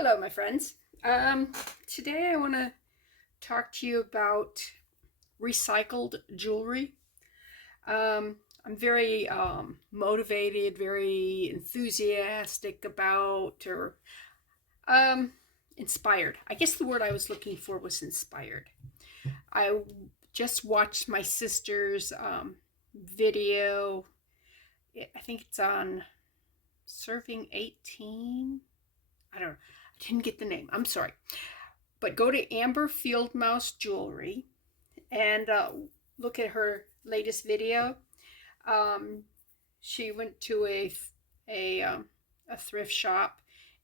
Hello, my friends. Today I want to talk to you about recycled jewelry. I'm very motivated, very enthusiastic about, or um, inspired. I guess the word I was looking for was inspired. I just watched my sister's video. I think it's on Serving 18. I don't know. I didn't get the name. I'm sorry. But go to Amber Fieldmouse Jewelry and look at her latest video. Um, she went to a thrift shop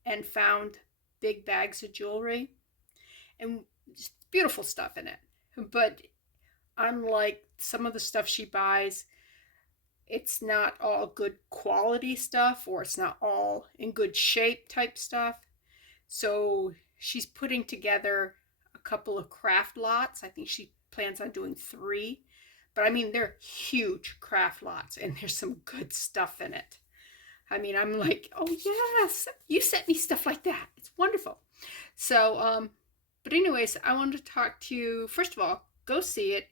and found big bags of jewelry and just beautiful stuff in it. But unlike some of the stuff she buys, it's not all good quality stuff, or it's not all in good shape type stuff. So she's putting together a couple of craft lots. I think she plans on doing 3. But I mean, they're huge craft lots and there's some good stuff in it. I mean, I'm like, oh yes, you sent me stuff like that. It's wonderful. So, but anyways, I wanted to talk to you. First of all, go see it.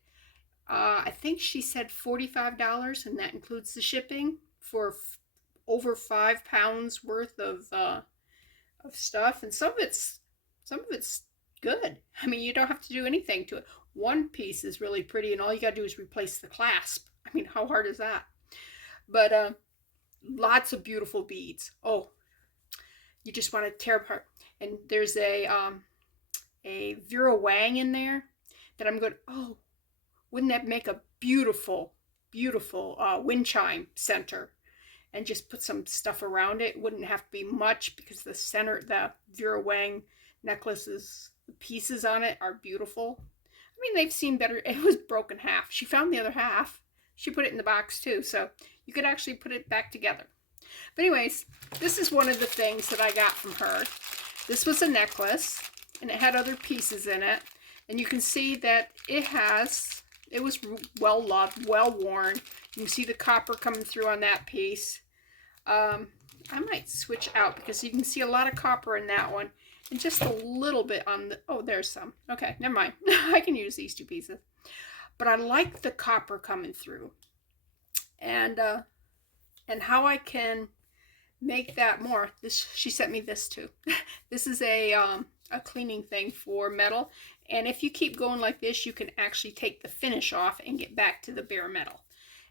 I think she said $45, and that includes the shipping for over 5 pounds worth of stuff, and some of it's good. I mean, you don't have to do anything to it. One piece is really pretty, and all you got to do is replace the clasp. I mean, how hard is that? But lots of beautiful beads. Oh, you just want to tear apart. And there's a Vera Wang in there that I'm going. Oh, wouldn't that make a beautiful, beautiful wind chime center? And just put some stuff around it. It wouldn't have to be much because the Vera Wang necklaces, the pieces on it are beautiful. I mean, they've seen better. It was broken half. She found the other half. She put it in the box too, so you could actually put it back together. But anyways, this is one of the things that I got from her. This was a necklace, and it had other pieces in it. And you can see that it was well loved, well worn. You can see the copper coming through on that piece. I might switch out because you can see a lot of copper in that one and just a little bit on the, oh, there's some. Okay, never mind. I can use these 2 pieces. But I like the copper coming through. And how I can make that more. She sent me this too. This is a cleaning thing for metal. And if you keep going like this, you can actually take the finish off and get back to the bare metal.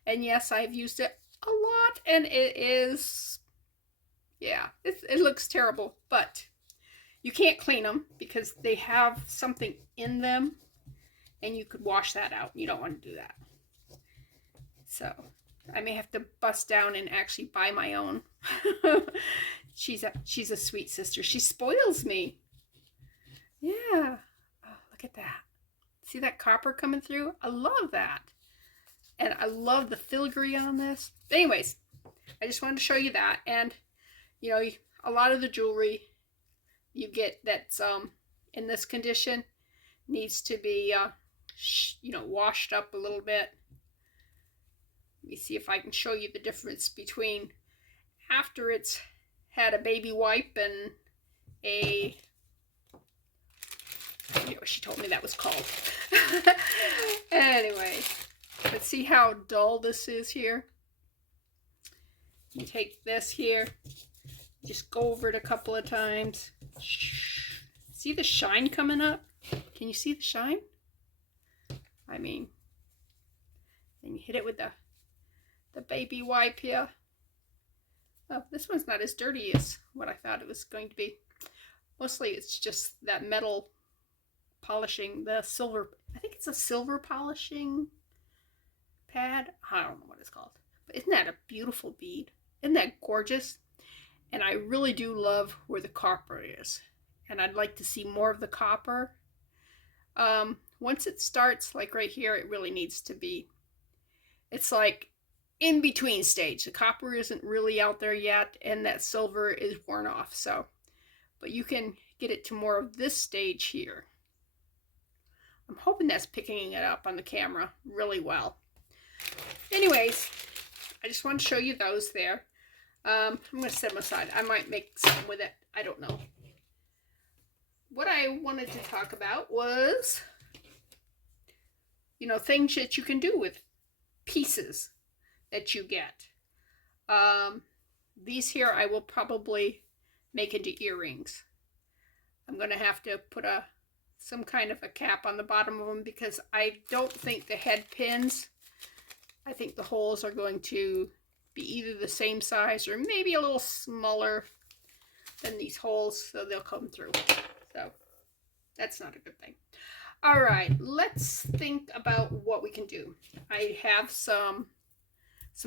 And yes, I've used it a lot, and it is, yeah, it looks terrible, but you can't clean them because they have something in them, and you could wash that out. You don't want to do that. So I may have to bust down and actually buy my own. She's a sweet sister. She spoils me. Yeah. Oh, look at that. See that copper coming through? I love that. And I love the filigree on this. But anyways, I just wanted to show you that. And, you know, a lot of the jewelry you get that's in this condition needs to be, washed up a little bit. Let me see if I can show you the difference between after it's had a baby wipe and she told me that was called. Anyway. But see how dull this is here? You take this here, just go over it a couple of times. See the shine coming up? Can you see the shine? I mean, then you hit it with the baby wipe here. Oh, this one's not as dirty as what I thought it was going to be. Mostly it's just that metal polishing, the silver. I think it's a silver polishing pad. I don't know what it's called. But isn't that a beautiful bead? Isn't that gorgeous? And I really do love where the copper is. And I'd like to see more of the copper. Once it starts, like right here, it really needs to be, it's like in between stage. The copper isn't really out there yet, and that silver is worn off. So, but you can get it to more of this stage here. I'm hoping that's picking it up on the camera really well. Anyways, I just want to show you those there. I'm going to set them aside. I might make something with it. I don't know. what I wanted to talk about was, things that you can do with pieces that you get. These here I will probably make into earrings. I'm going to have to put some kind of a cap on the bottom of them because I don't think the head pins, I think the holes are going to be either the same size or maybe a little smaller than these holes, so they'll come through. So that's not a good thing. All right, let's think about what we can do. I have some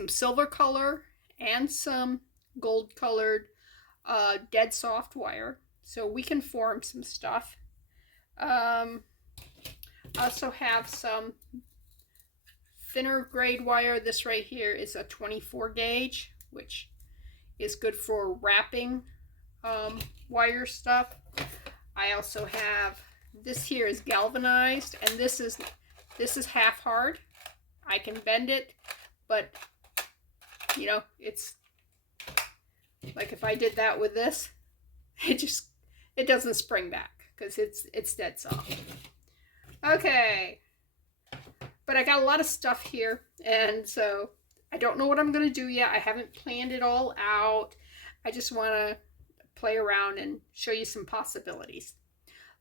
silver color and some gold colored dead soft wire, so we can form some stuff. I also have some thinner grade wire. This right here is a 24 gauge, which is good for wrapping wire stuff. I also have, this here is galvanized, and this is half hard. I can bend it, but it's like if I did that with this, it doesn't spring back because it's dead soft. Okay, but I got a lot of stuff here, and so I don't know what I'm gonna do yet. I haven't planned it all out. I just want to play around and show you some possibilities.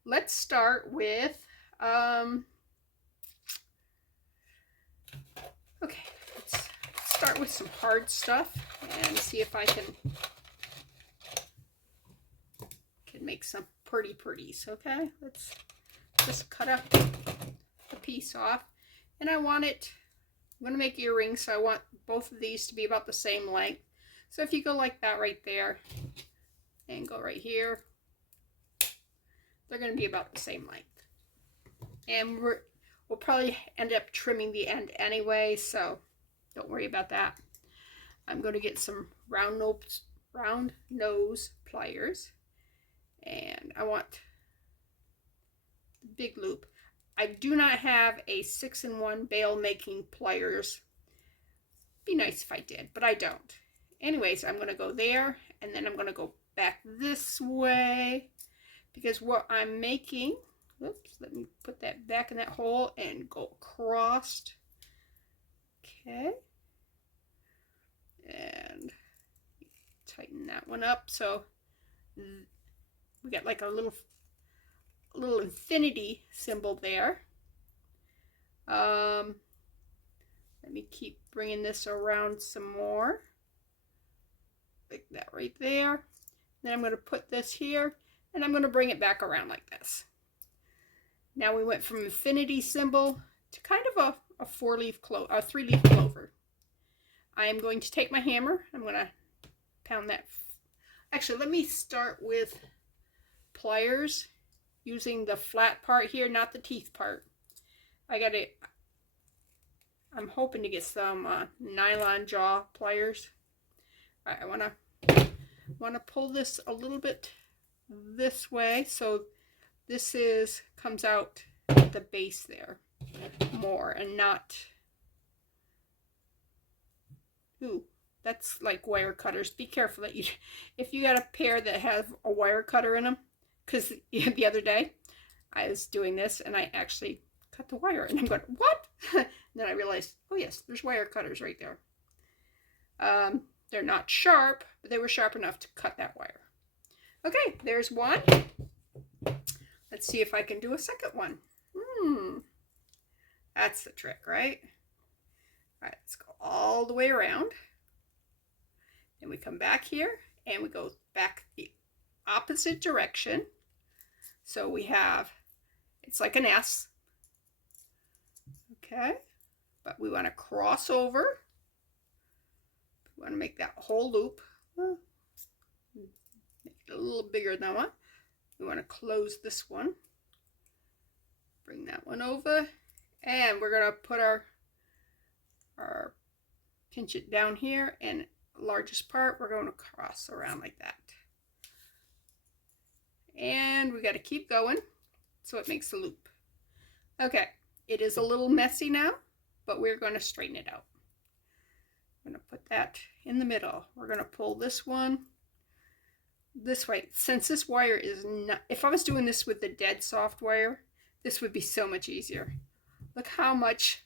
Let's start with okay, let's start with some hard stuff and see if I can make some pretties. Okay, let's just cut up a piece off, and I'm going to make earrings, so I want both of these to be about the same length. So if you go like that right there and go right here, they're going to be about the same length. And we'll probably end up trimming the end anyway, so don't worry about that. I'm going to get some round nose pliers, and I want the big loop. I do not have a 6-in-1 bail making pliers. Be nice if I did, but I don't. Anyways, I'm going to go there, and then I'm going to go back this way, because what I'm making, oops, let me put that back in that hole and go across. Okay, and tighten that one up, so we got like a little infinity symbol there. Let me keep bringing this around some more, like that right there. Then I'm going to put this here, and I'm going to bring it back around like this. Now we went from infinity symbol to kind of a 3-leaf clover. I am going to take my hammer. I'm going to pound that. Actually, let me start with pliers using the flat part here, not the teeth part. I'm hoping to get some nylon jaw pliers. All right, I want to pull this a little bit this way, so this comes out at the base there more, and not, ooh, that's like wire cutters. Be careful that if you got a pair that have a wire cutter in them, because the other day I was doing this and I actually cut the wire, and I'm going, what? And then I realized, oh yes, there's wire cutters right there. They're not sharp, but they were sharp enough to cut that wire. Okay, there's one. Let's see if I can do a second one. That's the trick, right? All right, let's go all the way around. Then we come back here, and we go back the opposite direction. So we have, it's like an S. Okay, but we want to cross over. We want to make that whole loop. Make it a little bigger than that one. We want to close this one. Bring that one over. And we're going to put our pinch it down here, and largest part we're going to cross around like that. And we got to keep going so it makes a loop. Okay, it is a little messy now, but we're going to straighten it out. I'm going to put that in the middle. We're going to pull this one this way. Since this wire is not, if I was doing this with the dead soft wire, this would be so much easier. Look how much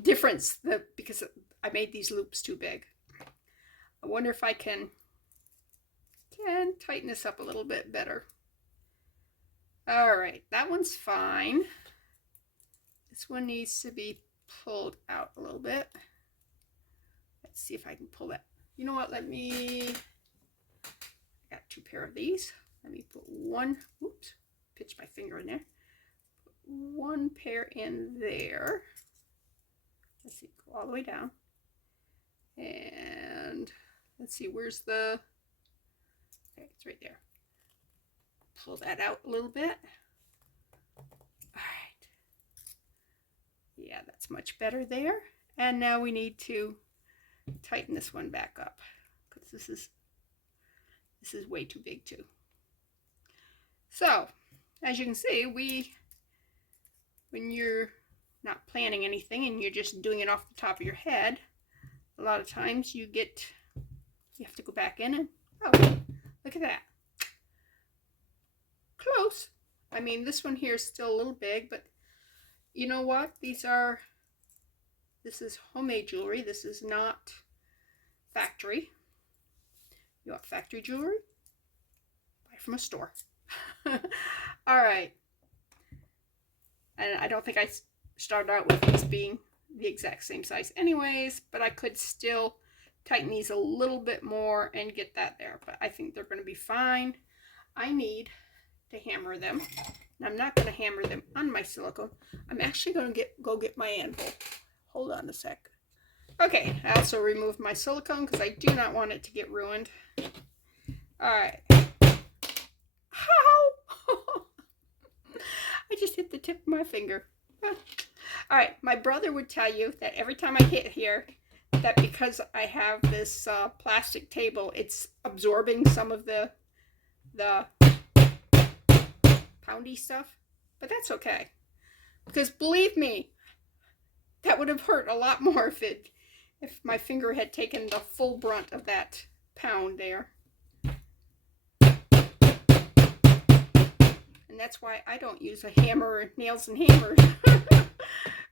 difference because I made these loops too big. I wonder if I can tighten this up a little bit better. All right, that one's fine. This one needs to be pulled out a little bit. Let's see if I can pull that. You know what, I got two pair of these. Let me put one, oops, pitch my finger in there. Put one pair in there. Let's see, go all the way down. And let's see, where's the, okay, it's right there. Pull that out a little bit. All right. Yeah, that's much better there. And now we need to tighten this one back up because this is way too big too. So, as you can see, when you're not planning anything and you're just doing it off the top of your head, a lot of times you have to go back in and, oh, look at that. Close. I mean, this one here is still a little big, but you know what? This is homemade jewelry. This is not factory. You want factory jewelry? Buy from a store. All right. And I don't think I started out with these being the exact same size anyways, but I could still tighten these a little bit more and get that there. But I think they're going to be fine. I need to hammer them. And I'm not going to hammer them on my silicone. I'm actually going to go get my anvil. Hold on a sec. Okay, I also removed my silicone because I do not want it to get ruined. All right. Ow! I just hit the tip of my finger. All right, my brother would tell you that every time I hit here, that because I have this plastic table, it's absorbing some of the poundy stuff, but that's okay. Because believe me, that would have hurt a lot more if my finger had taken the full brunt of that pound there. And that's why I don't use a hammer, nails and hammers.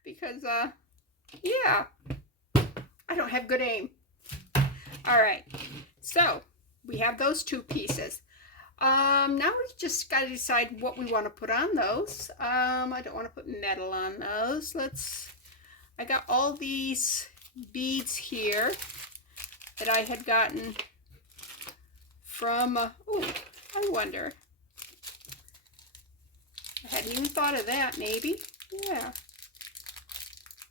Because, yeah, I don't have good aim. All right, so we have those two pieces. Now we just got to decide what we want to put on those. I don't want to put metal on those. I got all these beads here that I had gotten from, oh, I wonder. I hadn't even thought of that, maybe. Yeah.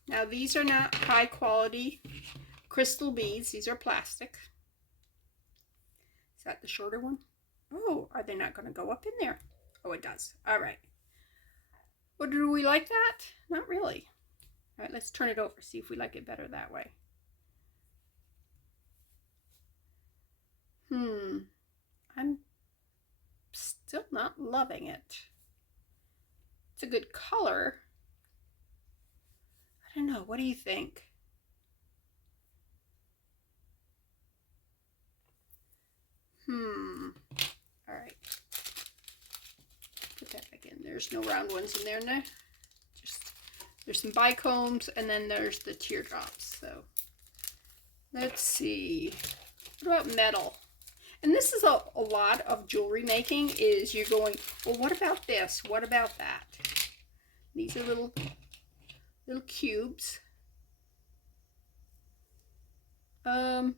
Now these are not high quality crystal beads. These are plastic. Is that the shorter one? Oh, are they not going to go up in there? Oh, it does. All right. Well, do we like that? Not really. All right, let's turn it over, see if we like it better that way. I'm still not loving it. It's a good color. I don't know. What do you think? All right. Put that back in. There's no round ones in there now. There's some bicombs, and then there's the teardrops. So let's see. What about metal? And this is a lot of jewelry making is you're going, well, what about this? What about that? These are little cubes. Not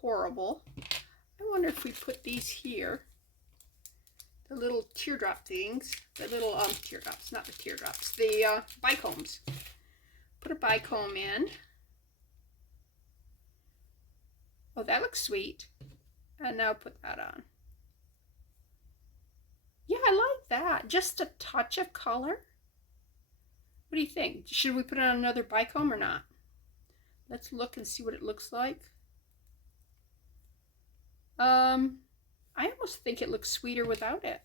horrible. I wonder if we put these here. The little teardrop things, the little teardrops, not the teardrops, the bicombs. Put a bicomb in. Oh, that looks sweet. And now put that on. Yeah, I like that. Just a touch of color. What do you think? Should we put on another bicomb or not? Let's look and see what it looks like. I almost think it looks sweeter without it.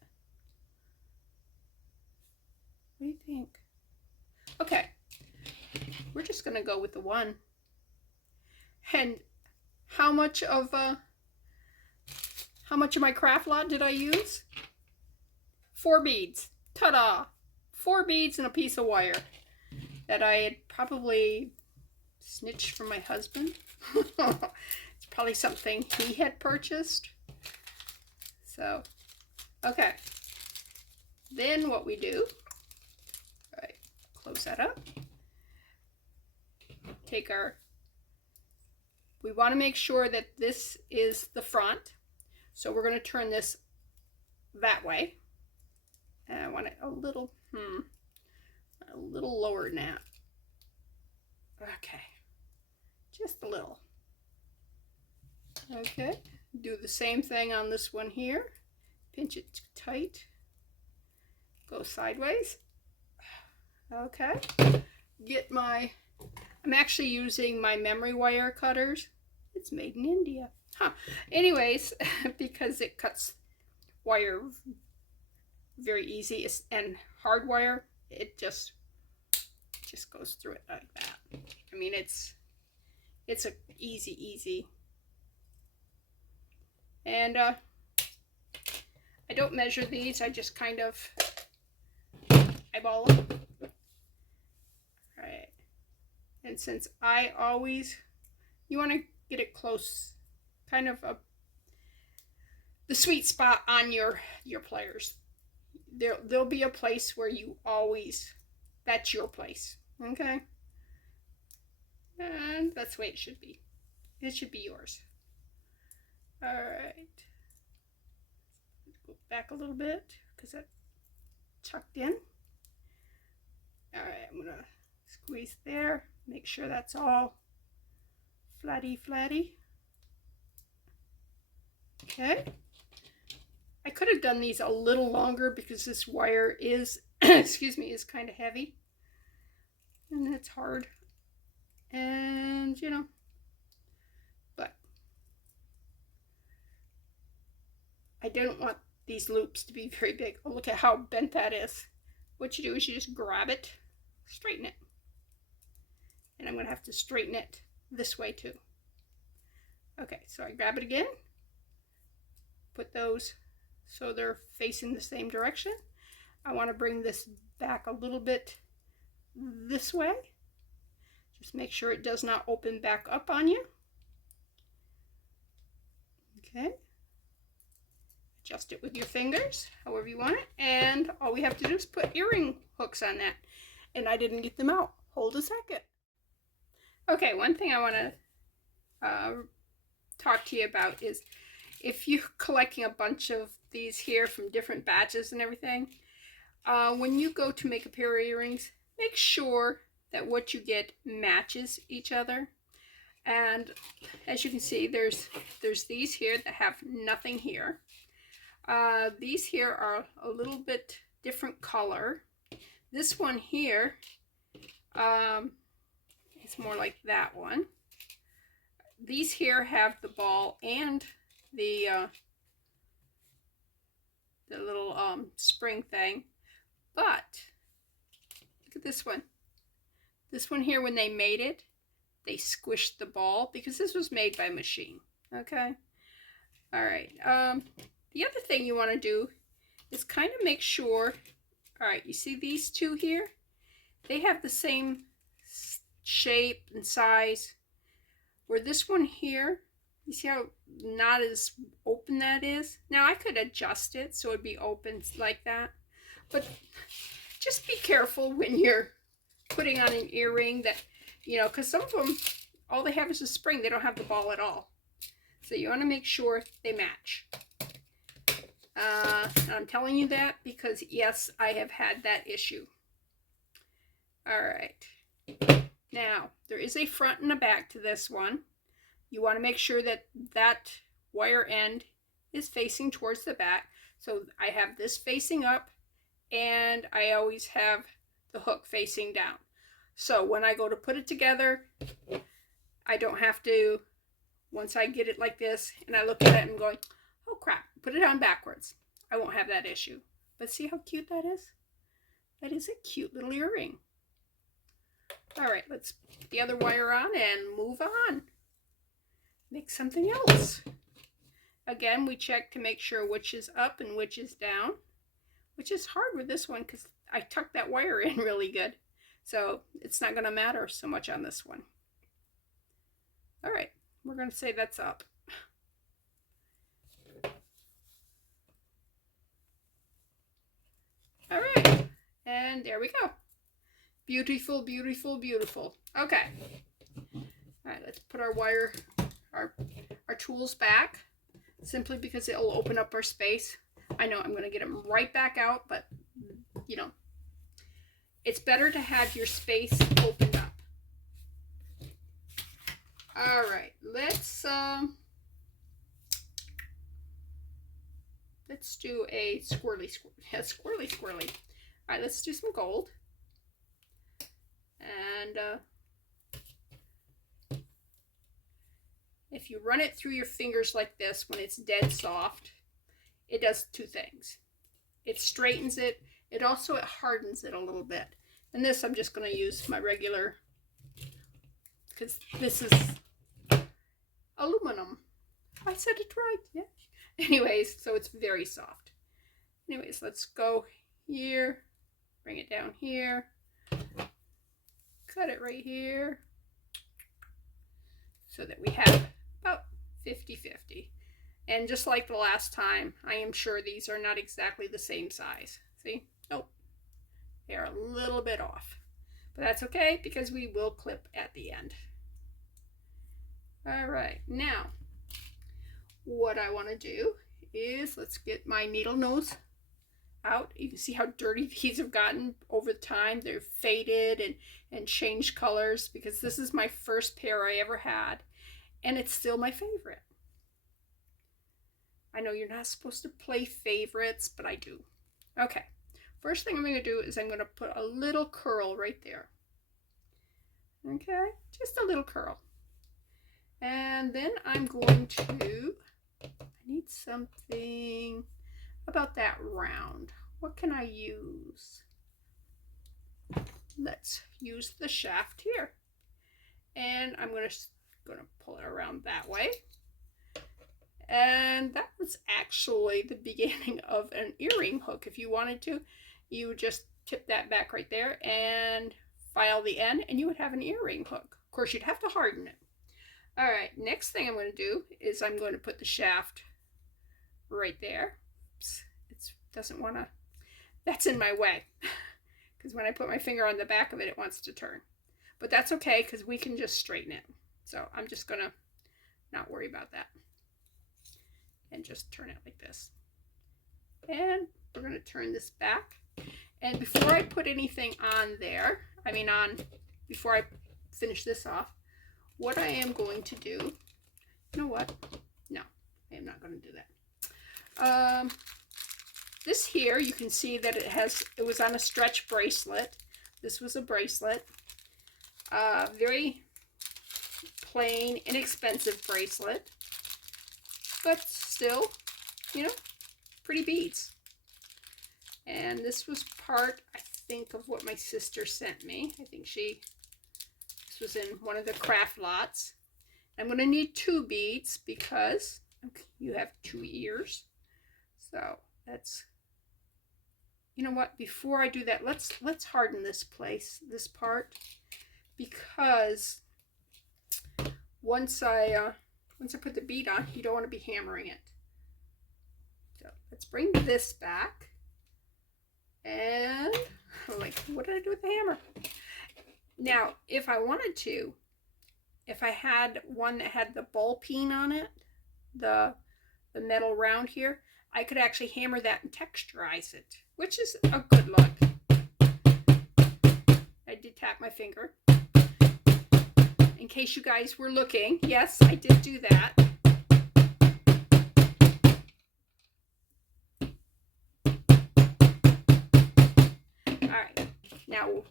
What do you think? Okay, we're just gonna go with the one. And how much of my craft lot did I use? 4 beads. Ta-da! 4 beads and a piece of wire that I had probably snitched from my husband. It's probably something he had purchased. So, okay. Then what we do, all right, close that up. Take our, we want to make sure that this is the front. So we're going to turn this that way. And I want it a little lower than that. Okay, just a little. Okay, do the same thing on this one here. Pinch it tight. Go sideways. Okay, get my, I'm actually using my memory wire cutters. It's made in India. Huh. Anyways, because it cuts wire very easy, and hard wire, it just goes through it like that. I mean, it's a easy. And I don't measure these, I just kind of eyeball them. All right. And since I always, you want to get it close, kind of the sweet spot on your pliers. There'll be a place where you always, that's your place. Okay? And that's the way it should be. It should be yours. All right. Go back a little bit because that tucked in. All right, I'm gonna squeeze there. Make sure that's all flatty. Okay. I could have done these a little longer because this wire is, excuse me, is kind of heavy. And it's hard. And, you know, but I don't want these loops to be very big. Oh, look at how bent that is. What you do is you just grab it, straighten it. And I'm going to have to straighten it this way too. Okay, so I grab it again. Put those so they're facing the same direction. I want to bring this back a little bit this way. Just make sure it does not open back up on you. Okay. Adjust it with your fingers, however you want it. And all we have to do is put earring hooks on that. And I didn't get them out. Hold a second. Okay, one thing I want to talk to you about is if you're collecting a bunch of these here from different batches and everything, when you go to make a pair of earrings, make sure that what you get matches each other. And as you can see, there's these here that have nothing here. These here are a little bit different color. This one here, it's more like that one. These here have the ball and the little spring thing. But look at this one. This one here, when they made it, they squished the ball because this was made by machine. Okay. All right. The other thing you want to do is kind of make sure. All right. You see these two here? They have the same shape and size. Where this one here, you see how not as open that is? Now I could adjust it so it'd be open like that. But just be careful when you're putting on an earring that, you know, because some of them, all they have is a spring. They don't have the ball at all. So you want to make sure they match. And I'm telling you that because, yes, I have had that issue. All right. Now, there is a front and a back to this one. You want to make sure that that wire end is facing towards the back. So I have this facing up, and I always have the hook facing down. So when I go to put it together, I don't have to, once I get it like this, and I look at it and going, oh crap, put it on backwards. I won't have that issue. But see how cute that is? That is a cute little earring. All right, let's put the other wire on and move on. make something else. Again, we check to make sure which is up and which is down, which is hard with this one because I tucked that wire in really good. So it's not going to matter so much on this one. All right, we're going to say that's up. All right, and there we go. Beautiful, beautiful, beautiful. Okay. All right, let's put our wire, our tools back, simply because it'll open up our space. I know I'm going to get them right back out, but you know, it's better to have your space opened up. All right, let's do a squirrely. All right, let's do some gold. And if you run it through your fingers like this when it's dead soft, it does two things. It straightens it. It also hardens it a little bit. And this I'm just going to use my regular, because this is aluminum. I said it right, yeah. Anyways, so it's very soft. Anyways, let's go here, bring it down here, cut it right here, so that we have about 50-50. And just like the last time, I am sure these are not exactly the same size. See? Nope. They are a little bit off. But that's okay, because we will clip at the end. All right, now what I want to do is, let's get my needle nose out. You can see how dirty these have gotten over time. They're faded and changed colors, because this is my first pair I ever had, and it's still my favorite. I know you're not supposed to play favorites, but I do. Okay, first thing I'm going to do is I'm going to put a little curl right there. Okay, just a little curl. And then I'm going to, I need something about that round. What can I use? Let's use the shaft here. And I'm going to pull it around that way. And that was actually the beginning of an earring hook. If you wanted to, you would just tip that back right there and file the end, and you would have an earring hook. Of course, you'd have to harden it. All right, next thing I'm going to do is I'm going to put the shaft right there. Oops, it doesn't want to, that's in my way. Because when I put my finger on the back of it, it wants to turn. But that's okay, because we can just straighten it. So I'm just going to not worry about that. And just turn it like this. And we're going to turn this back. And before I put anything on there, before I finish this off, what I am going to do, you know what? No, I am not going to do that. This here, you can see that it was on a stretch bracelet. This was a bracelet. Very plain, inexpensive bracelet. But still, you know, pretty beads. And this was part, I think, of what my sister sent me. I think this was in one of the craft lots. I'm going to need 2 beads because you have 2 ears. So that's, you know what, before I do that, let's harden this part, because once I put the bead on, you don't want to be hammering it. So let's bring this back. And like, what did I do with the hammer? Now, if I wanted to, if I had one that had the ball peen on it, the metal round here, I could actually hammer that and texturize it, which is a good look. I did tap my finger. In case you guys were looking, yes, I did do that. All right, now,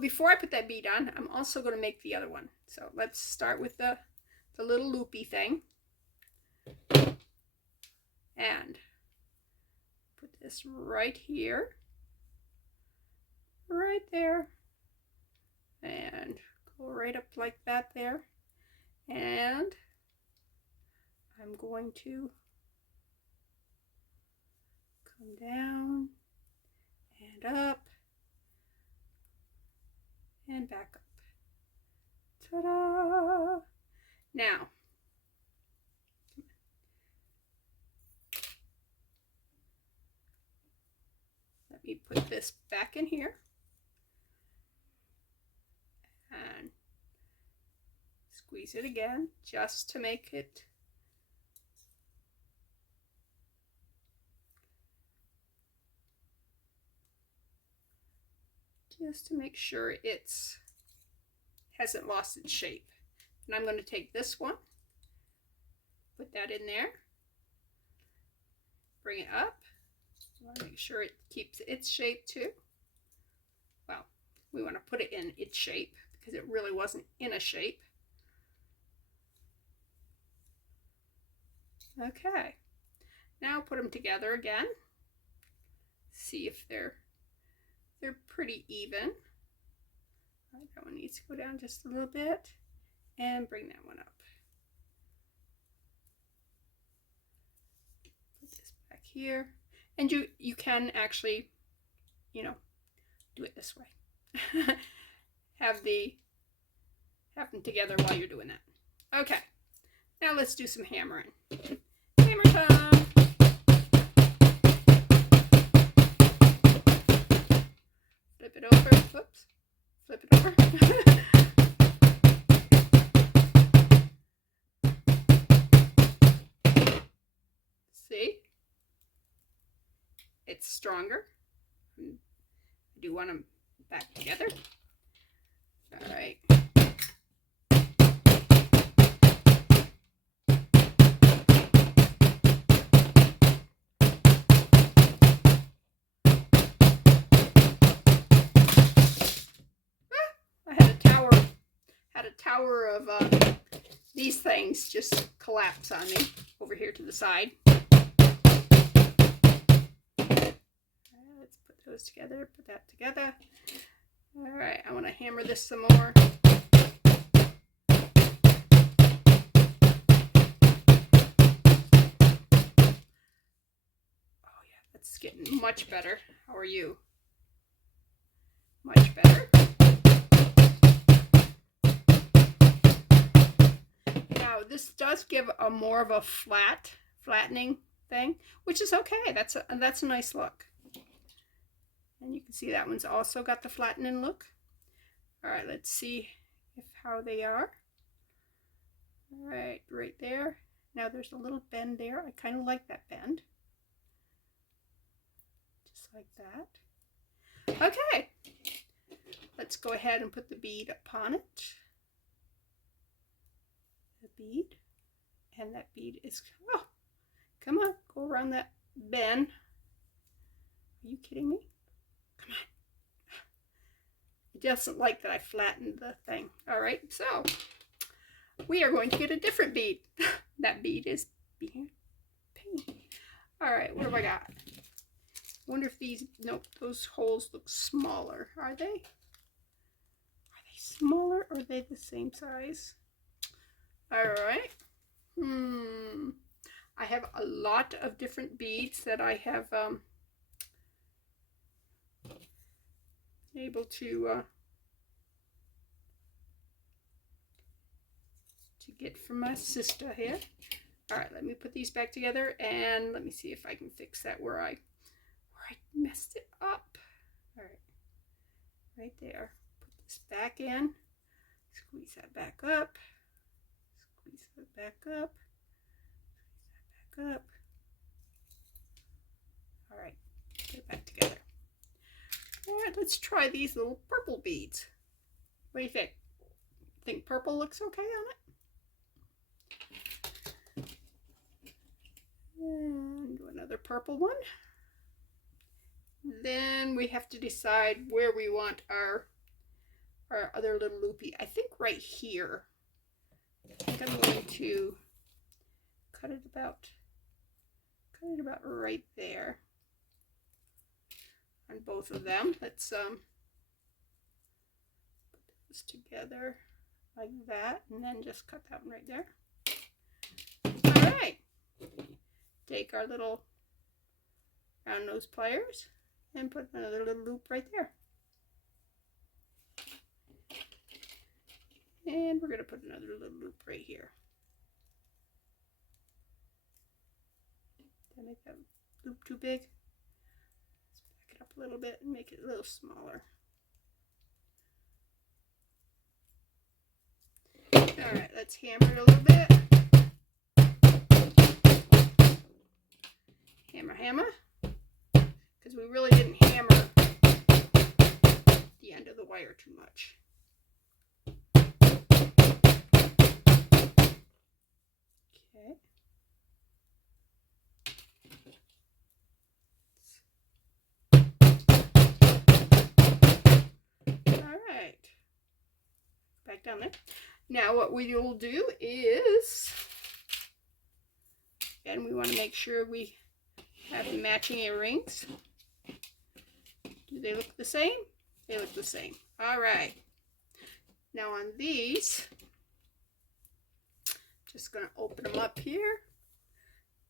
before I put that bead on, I'm also going to make the other one. So let's start with the little loopy thing. And put this right here, right there, and go right up like that there. And I'm going to come down and up and back up. Ta-da! Now, let me put this back in here and squeeze it again just to make it make sure it's hasn't lost its shape. And I'm going to take this one, put that in there, bring it up. I want to make sure it keeps its shape too. Well, we want to put it in its shape because it really wasn't in a shape. Okay, now put them together again. See if they're pretty even. All right, that one needs to go down just a little bit, and bring that one up. Put this back here, and you can actually, you know, do it this way. have them together while you're doing that. Okay, now let's do some hammering. Hammer time. Flip it over. Whoops. Flip it over. See? It's stronger. I do want them back together. All right. Tower of these things just collapse on me over here to the side. Let's put those together, put that together. All right, I want to hammer this some more. Oh yeah, that's getting much better. How are you? Much better. This does give a more of a flattening thing, which is okay. That's a nice look. And you can see that one's also got the flattening look. All right, let's see how they are. All right, right there. Now there's a little bend there. I kind of like that bend. Just like that. Okay, let's go ahead and put the bead upon it. Bead, and that bead is, oh, come on, go around that bend. Are you kidding me? Come on. It doesn't like that I flattened the thing. All right, so we are going to get a different bead. That bead is being pink. All right, what have I got? Wonder if these, nope, those holes look smaller. Are they? Are they smaller or are they the same size? All right. I have a lot of different beads that I have able to get from my sister here. All right, let me put these back together and let me see if I can fix that where I messed it up. All right, right there. Put this back in. Squeeze that back up. Squeeze that back up. Squeeze that back up. All right, put it back together. All right, let's try these little purple beads. What do you think? Think purple looks okay on it? And do another purple one. Then we have to decide where we want our other little loopy. I think right here. I think I'm going to cut it about right there on both of them. Let's put those together. like that, and then just cut that one right there. All right, take our little round nose pliers and put another little loop right there. And we're going to put another little loop right here. Did I make that loop too big? Let's back it up a little bit and make it a little smaller. All right, let's hammer it a little bit. Hammer, hammer. Because we really didn't hammer the end of the wire too much. Okay. All right. Back down there. Now what we will do is, and we want to make sure we have matching earrings. Do they look the same? They look the same. All right. Now on these, just going to open them up here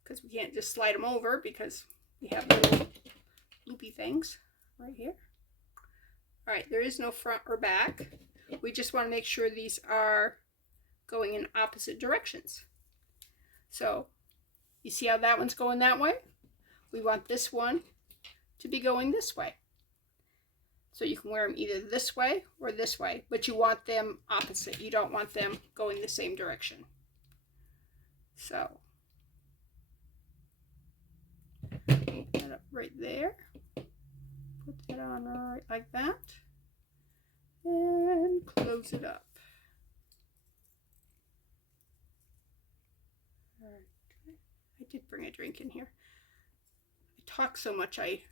because we can't just slide them over because we have little loopy things right here. All right, there is no front or back. We just want to make sure these are going in opposite directions. So you see how that one's going that way? We want this one to be going this way. So you can wear them either this way or this way, but you want them opposite. You don't want them going the same direction. So put that up right there. Put that on right like that. And close it up. All right. I did bring a drink in here. I talk so much I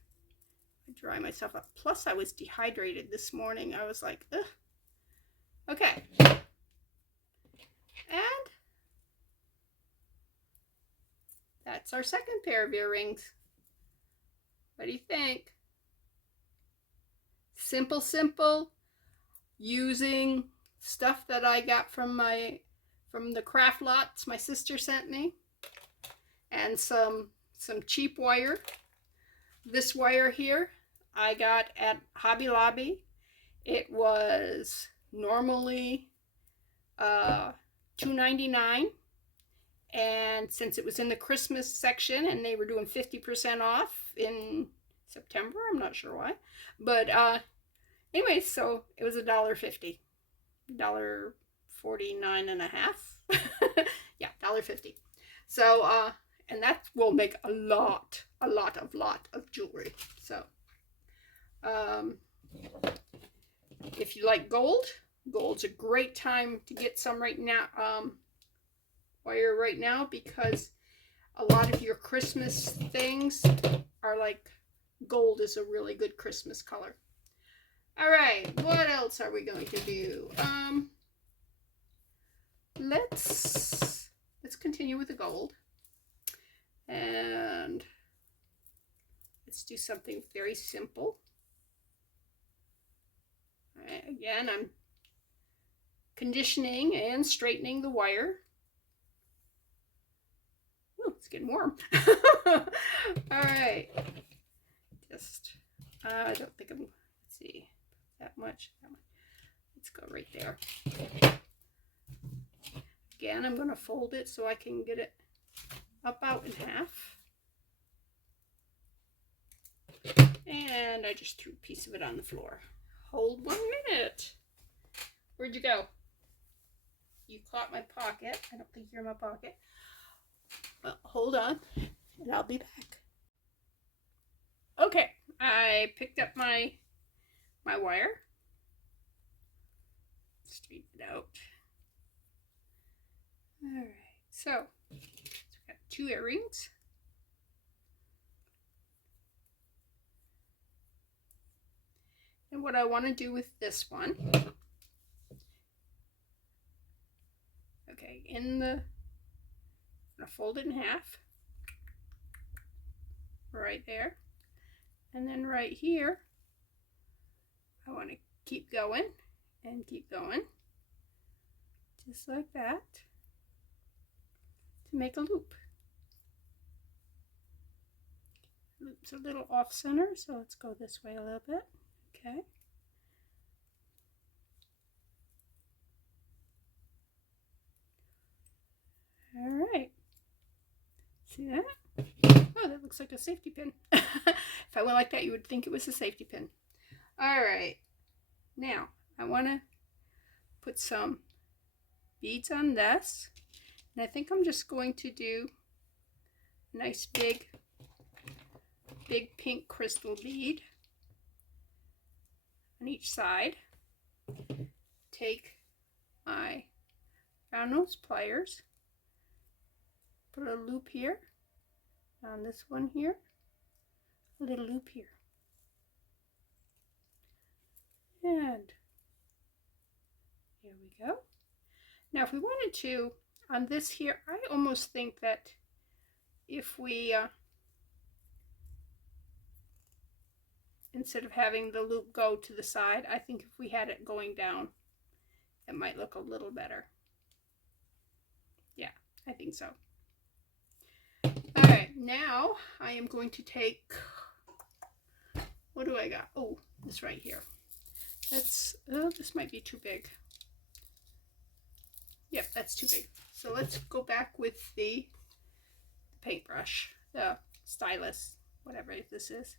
dry myself up. Plus I was dehydrated this morning. I was like, ugh. Okay. And that's our second pair of earrings. What do you think? Simple, simple. Using stuff that I got from the craft lots my sister sent me, and some cheap wire. This wire here I got at Hobby Lobby. It was normally $2.99, and since it was in the Christmas section and they were doing 50% off in September, I'm not sure why, but anyway, so it was $1.50, $1.49.5. Yeah, $1.50. So and that will make a lot of jewelry. So if you like gold, gold's a great time to get some right now, wire right now, because a lot of your Christmas things are like, gold is a really good Christmas color. All right, what else are we going to do? Let's continue with the gold, and let's do something very simple. All right, again, I'm conditioning and straightening the wire. Ooh, it's getting warm. All right, just I don't think I'm. Let's see. That much. Let's go right there. Again, I'm going to fold it so I can get it up out in half. And I just threw a piece of it on the floor. Hold 1 minute. Where'd you go? You caught my pocket. I don't think you're in my pocket. Well, hold on, and I'll be back. Okay, I picked up my wire, straighten it out. All right, so we've got 2 earrings. And what I want to do with this one, okay, I'm going to fold it in half, right there, and then right here, I want to keep going and keep going. just like that, to make a loop. Loop's a little off center, so let's go this way a little bit. Okay. All right. See that? Oh, that looks like a safety pin. If I went like that, you would think it was a safety pin. All right. Now, I want to put some beads on this. And I think I'm just going to do a nice big pink crystal bead on each side. Take my round nose pliers, put a loop here on this one here, a little loop here, and here we go. Now if we wanted to, on this here, I almost think that if we instead of having the loop go to the side, I think if we had it going down, it might look a little better. Yeah, I think so. All right, now I am going to take, what do I got? Oh, this right here. That's, oh, this might be too big. Yep, that's too big. So let's go back with the paintbrush, the stylus, whatever this is,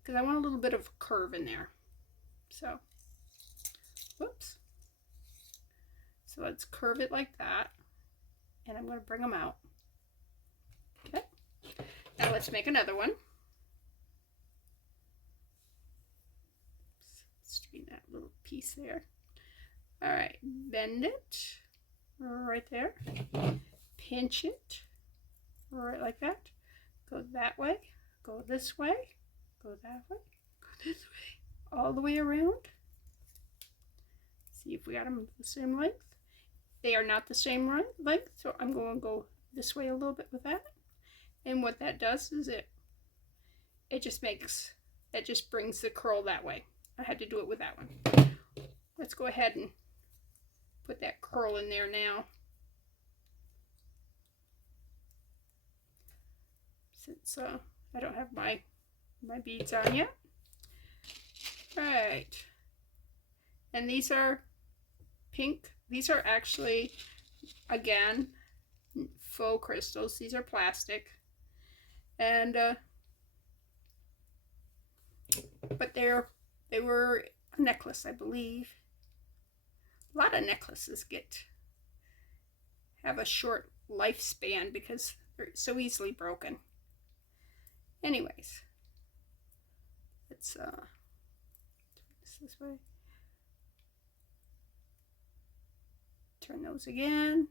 because I want a little bit of curve in there. So, whoops. So let's curve it like that, and I'm going to bring them out. Okay. Now let's make another one. Straighten that little piece there. All right, bend it right there. Pinch it right like that. Go that way. Go this way. Go that way. Go this way. All the way around. See if we got them the same length. They are not the same length, so I'm going to go this way a little bit with that. And what that does is it just brings the curl that way. I had to do it with that one. Let's go ahead and put that curl in there now. Since I don't have my beads on yet. All right. And these are pink. These are actually, again, faux crystals. These are plastic. And but they were a necklace, I believe. A lot of necklaces have a short lifespan because they're so easily broken. Anyways, let's turn this way. Turn those again.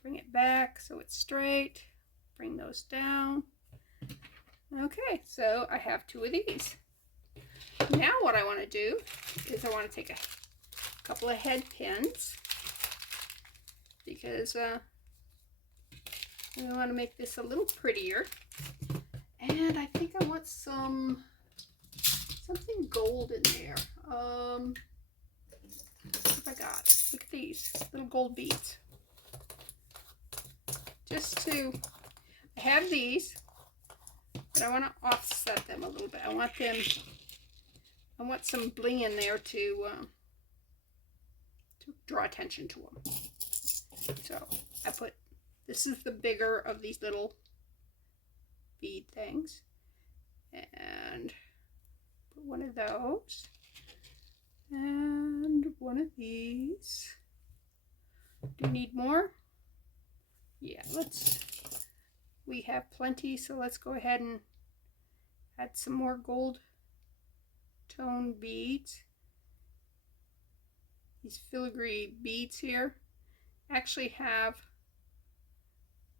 Bring it back so it's straight. Bring those down. Okay, so I have two of these. Now what I want to do is I want to take a couple of head pins because we want to make this a little prettier. And I think I want something gold in there. What have I got? Look at these little gold beads. I have these, but I want to offset them a little bit. I want some bling in there to draw attention to them. So this is the bigger of these little bead things, and put one of those and one of these. Do you need more? Yeah, we have plenty, so let's go ahead and add some more gold tone beads. These filigree beads here actually have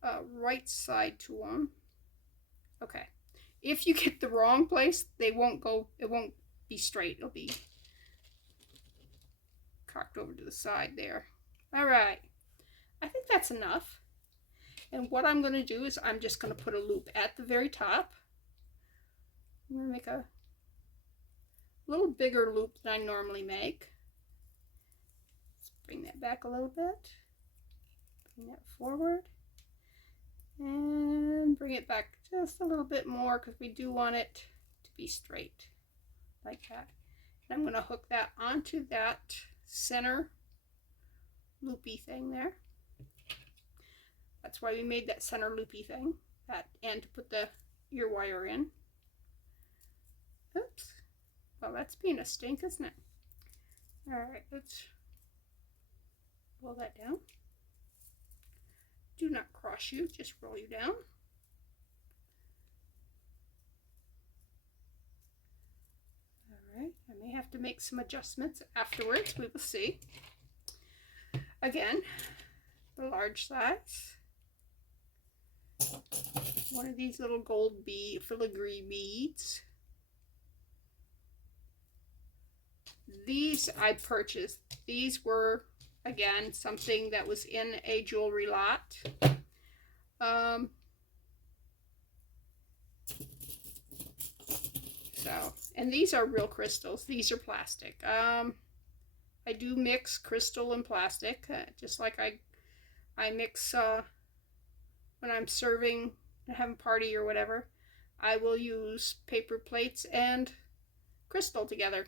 a right side to them. Okay, if you get the wrong place, it won't be straight. It'll be cocked over to the side there. All right, I think that's enough. And what I'm going to do is I'm just going to put a loop at the very top. I'm going to make a little bigger loop than I normally make. Let's bring that back a little bit. Bring that forward. And bring it back just a little bit more because we do want it to be straight like that. And I'm going to hook that onto that center loopy thing there. That's why we made that center loopy thing, that and to put the ear wire in. Oops. Well, that's being a stink, isn't it? All right, let's roll that down. Do not cross you, just roll you down. All right, I may have to make some adjustments afterwards. We will see. Again, the large size. One of these little gold filigree beads. These I purchased. These were, again, something that was in a jewelry lot. And these are real crystals. These are plastic. I do mix crystal and plastic, just like I mix when I'm serving, having a party or whatever. I will use paper plates and crystal together.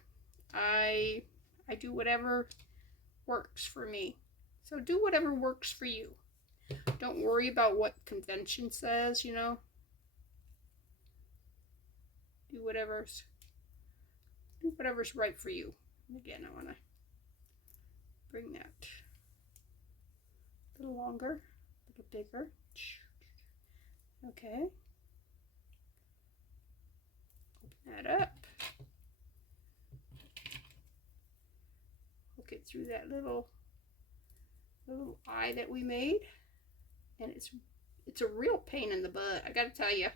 I do whatever works for me. So do whatever works for you. Don't worry about what convention says, you know. Do whatever's right for you. And again, I want to bring that a little longer, a little bigger. Okay. Open that up. Hook it through that little eye that we made. And it's a real pain in the butt, I gotta tell you.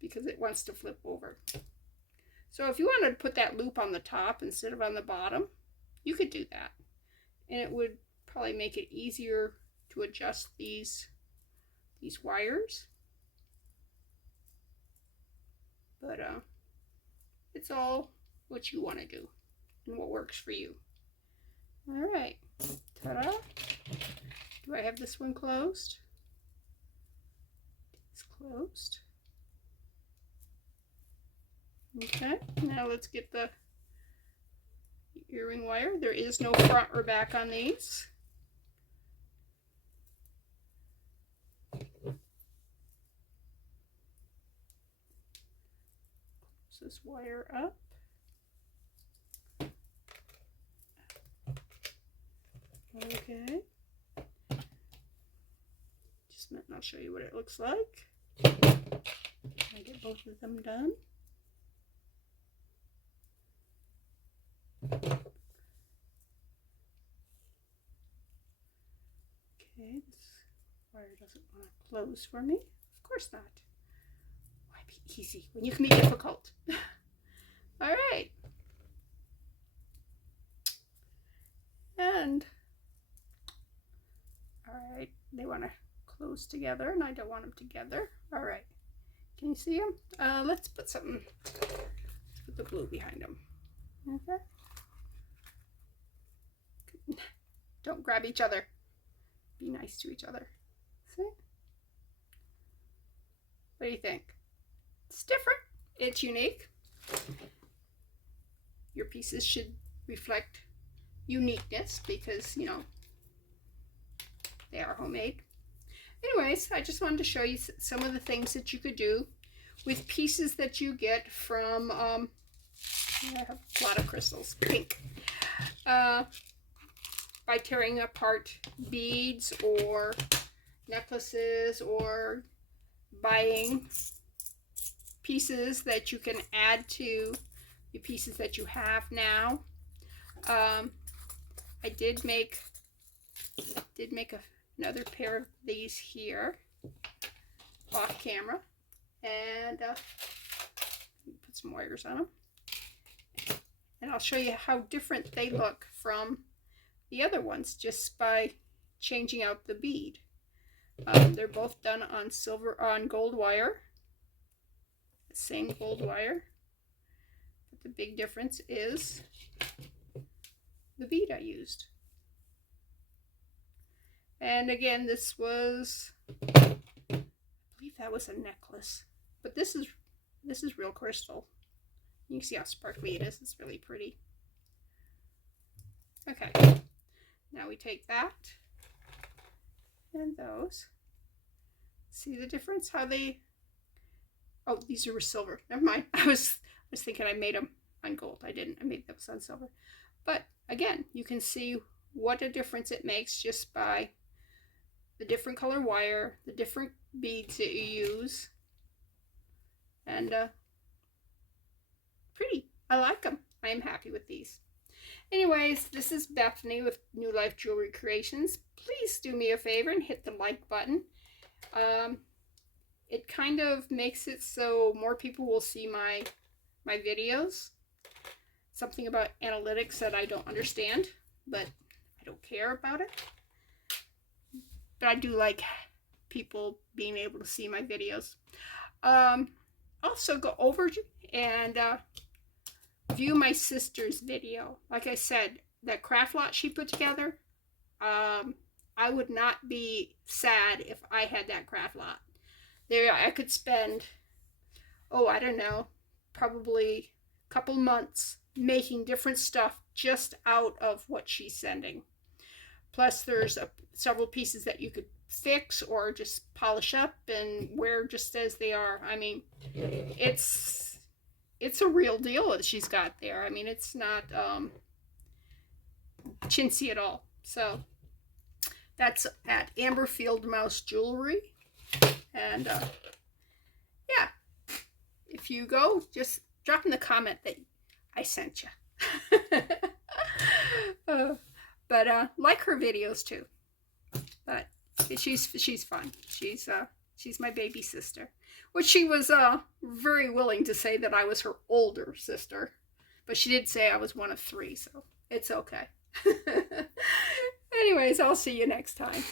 Because it wants to flip over. So if you wanted to put that loop on the top instead of on the bottom, you could do that. And it would probably make it easier to adjust these wires. But it's all what you want to do and what works for you. All right, ta-da. Do I have this one closed? It's closed. Okay, now let's get the earring wire. There is no front or back on these. Close this wire up. Okay. Just a minute and I'll show you what it looks like. I get both of them done. Okay, this wire doesn't want to close for me. Of course not. Why be easy when you can be difficult? All right. And, all right, they want to close together and I don't want them together. All right. Can you see them? Let's put the glue behind them. Okay. Don't grab each other. Be nice to each other. See? What do you think? It's different. It's unique. Your pieces should reflect uniqueness because, you know, they are homemade. Anyways, I just wanted to show you some of the things that you could do with pieces that you get from, I have a lot of crystals, pink. By tearing apart beads or necklaces or buying pieces that you can add to the pieces that you have now. I did make another pair of these here off camera, and put some wires on them, and I'll show you how different they look from the other ones just by changing out the bead. They're both done on gold wire, the same gold wire. Put The big difference is the bead I used. And again, this was, I believe that was a necklace, but this is real crystal. You can see how sparkly it is. It's really pretty. Okay, now we take that and those. See the difference? How they, oh, these are silver. Never mind. I was thinking I made them on gold. I didn't. I made those on silver. But again, you can see what a difference it makes just by the different color wire, the different beads that you use, and pretty. I like them. I am happy with these. Anyways, this is Bethany with New Life Jewelry Creations. Please do me a favor and hit the like button. It kind of makes it so more people will see my videos. Something about analytics that I don't understand, but I don't care about it. But I do like people being able to see my videos. Also go over and view my sister's video. Like I said, that craft lot she put together, I would not be sad if I had that craft lot. There I could spend, oh, I don't know, probably a couple months making different stuff just out of what she's sending. Plus there's several pieces that you could fix or just polish up and wear just as they are. I mean, it's a real deal that she's got there. I mean, it's not chintzy at all. So that's at Amber Fieldmouse Jewelry. And yeah, if you go, just drop in the comment that I sent you. But like her videos too. But she's fun. She's my baby sister, which she was very willing to say that I was her older sister, but she did say I was one of 3, so it's okay. Anyways, I'll see you next time.